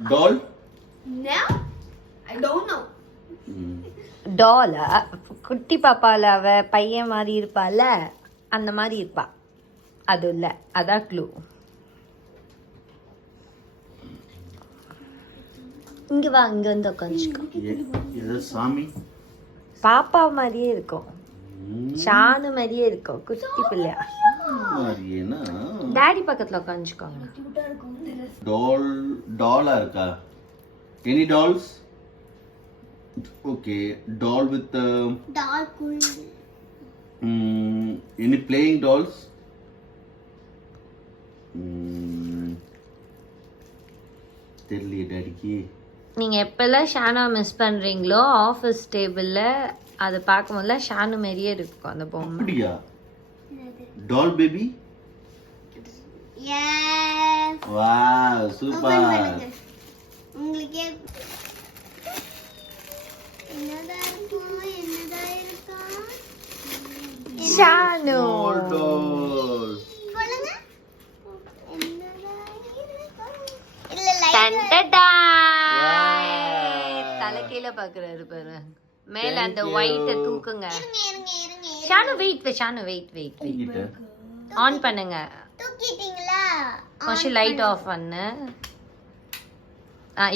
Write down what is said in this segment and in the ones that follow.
Doll? No, I don't know. டாலா குட்டி பாப்பால அவ பையன் மாதிரி இருப்பால அந்த மாதிரி இருப்பா. அது இல்ல, அதான் க்ளூ. இங்க வா, இங்க வந்து உட்காந்துக்கோ. ஏதோ சாமி பாப்பா மாதிரியே இருக்கும், ஷானு மாதிரியே இருக்கும், குட்டி பிள்ளையா. மாதிரியேனா டாடி பக்கத்துல உட்காந்துக்கோங்க. டாலா இருக்கா? Any dolls? Okay, doll with Dark cool. any playing dolls? தெரியலையே டாடிக்கு. நீங்க எப்பெல்லாம் ஷானா மிஸ் பண்றீங்களோ ஆஃபீஸ் டேபிள்ல அதை பார்க்கும்போதுல ஷானு மாதிரியே இருக்கும் அந்த பொம்மை. அப்படியா? டால் பேபி? Yes. Wow, super. உங்களுக்கே என்னதா இருக்கும்? ஷானு. Small dolls. சொல்லுங்க. என்னதா இருக்கும்? இல்ல தலை கீழே பாக்குறாரு பாரு. மேல அந்த ஒயிட்ட தூக்குங்க. இருங்க. ஷானு வெயிட் வெயிட் இங்கிட்ட. ஆன் பண்ணுங்க. தூக்கிட்டீங்களா? ஃபர்ஸ்ட் லைட் ஆஃப் பண்ணு.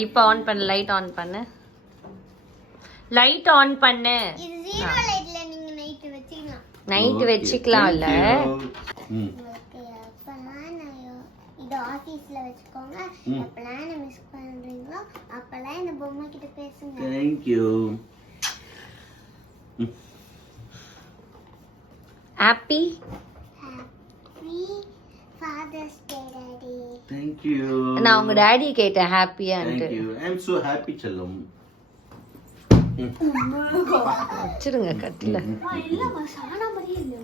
இப்போ ஆன் பண்ணு. லைட் ஆன் பண்ணு. லைட் ஆன் பண்ணு. இது ஜீரோ லைட்ல நீங்க நைட் வச்சிக்கலாம். நைட் வச்சுக்கலாம்ல. உங்களுக்கு எப்பலாம் இது ஆபீஸ்ல வச்சுக்கோங்க. எப்பலாம் மிஸ் பண்றீங்களோ அப்பலாம் இந்த பொம்மை கிட்ட பேசுங்க. Thank you. Happy Father's Day, Daddy. Thank you. நான் உங்க டாடி கேட்டேன் ஹாப்பியான்ட்டு. Thank you. I'm so happy செல்லம். வச்சிருங்க கட்டில. இல்லம்மா சானா மாதிரியே இல்ல.